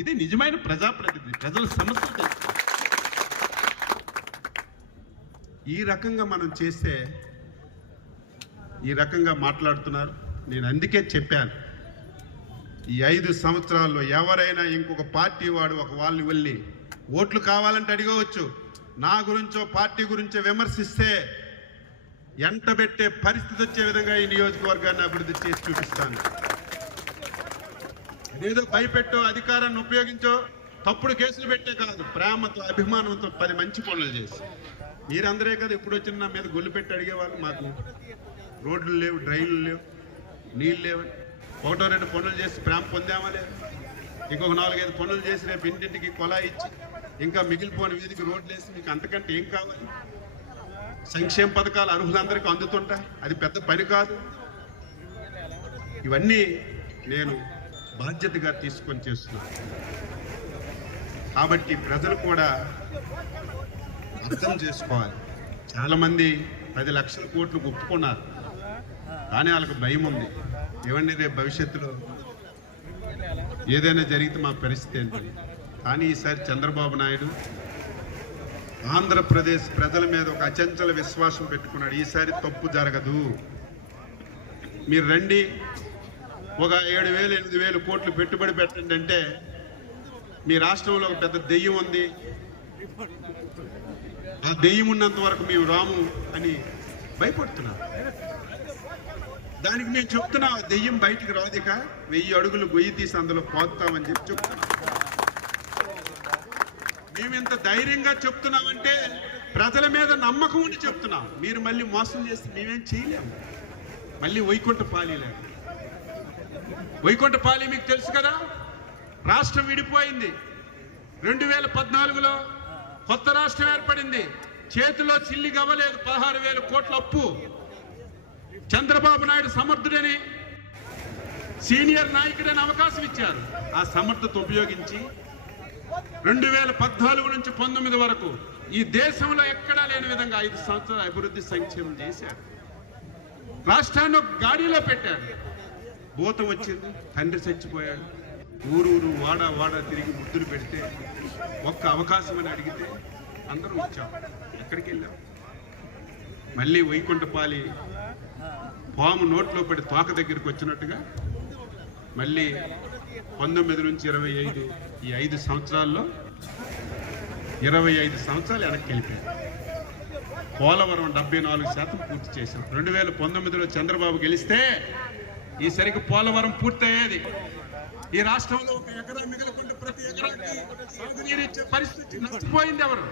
ఇది నిజమైన ప్రజాప్రతినిధి, ప్రజల సమస్యలు తెలుసు. ఈ రకంగా మనం చేస్తే ఈ రకంగా మాట్లాడుతున్నారు. నేను అందుకే చెప్పాను, ఈ 5 సంవత్సరాల్లో ఎవరైనా ఇంకొక పార్టీ వాడు ఒక వాళ్ళని వెళ్ళి ఓట్లు కావాలంటే అడిగవచ్చు, నా గురించో పార్టీ గురించో విమర్శిస్తే ఎంటబెట్టే పరిస్థితి వచ్చే విధంగా ఈ నియోజకవర్గాన్ని అభివృద్ధి చేసి చూపిస్తాను. అదేదో భయపెట్టో అధికారాన్ని ఉపయోగించో తప్పుడు కేసులు పెట్టే కాదు, ప్రేమతో అభిమానంతో 10 మంచి పనులు చేసి మీరందరే కదా ఎప్పుడు వచ్చిన నా మీద గొల్లు పెట్టి అడిగేవాళ్ళు. మాకు రోడ్లు లేవు, డ్రైన్లు లేవు, నీళ్ళు లేవు. 1-2 పనులు చేసి ప్రేమ పొందామా లేదు? ఇంకొక 4-5 పనులు చేసి రేపు ఇంటింటికి కొలా ఇచ్చి ఇంకా మిగిలిపోయిన వీధికి రోడ్లు వేసి మీకు అంతకంటే ఏం కావాలి? సంక్షేమ పథకాలు అర్హులందరికీ అందుతుంటాయి, అది పెద్ద పని కాదు. ఇవన్నీ నేను బాధ్యతగా తీసుకొని చేస్తున్నాను. కాబట్టి ప్రజలు కూడా అర్థం చేసుకోవాలి. చాలామంది 10 లక్షల కోట్లు ఒప్పుకున్నారు, కానీ వాళ్ళకు భయం ఉంది. ఏమండి రేపు భవిష్యత్తులో ఏదైనా జరిగితే మా పరిస్థితి ఏంటి? కానీ ఈసారి చంద్రబాబు నాయుడు ఆంధ్రప్రదేశ్ ప్రజల మీద ఒక అచంచల విశ్వాసం పెట్టుకున్నాడు. ఈసారి తప్పు జరగదు, మీరు రండి, ఒక 7,000-8,000 కోట్లు పెట్టుబడి పెట్టండి అంటే మీ రాష్ట్రంలో ఒక పెద్ద దెయ్యం ఉంది, ఆ దెయ్యం ఉన్నంత వరకు మేము రాము అని భయపడుతున్నాం. దానికి మేము చెప్తున్నాం, దెయ్యం బయటికి రాదిక 1000 అడుగులు గొయ్యి తీసి అందులో పోతామని చెప్పి చెప్తున్నాం. మేము ఇంత ధైర్యంగా చెప్తున్నామంటే ప్రజల మీద నమ్మకం ఉండి చెప్తున్నాం. మీరు మళ్ళీ మోసం చేస్తే మేమేం చేయలేము. మళ్ళీ వైకుంఠపాలి లేదు. వైకుంఠపాలి మీకు తెలుసు కదా, రాష్ట్రం విడిపోయింది. 2014లో కొత్త రాష్ట్రం ఏర్పడింది. చేతిలో చిల్లి గవ్వలేదు, 16,000 కోట్ల అప్పు. చంద్రబాబు నాయుడు సమర్థుడని, సీనియర్ నాయకుడని అవకాశం ఇచ్చారు. ఆ సమర్థత ఉపయోగించి 2014 నుంచి 19 వరకు ఈ దేశంలో ఎక్కడా లేని విధంగా 5 సంవత్సరాల అభివృద్ధి సంక్షేమం చేశారు. రాష్ట్రాన్ని ఒక గాడిలో పెట్టారు. భూతం వచ్చింది, తండ్రి చచ్చిపోయాడు, ఊరూరు వాడ వాడ తిరిగి ముద్దులు పెడితే ఒక్క అవకాశం అని అడిగితే అందరూ వచ్చాం. ఎక్కడికి వెళ్ళాం? మళ్ళీ వైకుంఠపాలి పాము నోట్లో పడి తోక దగ్గరికి వచ్చినట్టుగా మళ్ళీ 19 నుంచి 25 ఈ 5 సంవత్సరాల్లో 25 సంవత్సరాలు వెనక్కి వెళ్ళిపోయారు. పోలవరం 74% పూర్తి చేశాం. 2019లో చంద్రబాబు గెలిస్తే ఈసరికి పోలవరం పూర్తయ్యేది. ఈ రాష్ట్రంలో ఒక ఎకరా మిగలకుండా ప్రతి ఎకరాకి సాగునీరు ఇచ్చే పరిస్థితి. నష్టపోయింది ఎవరు?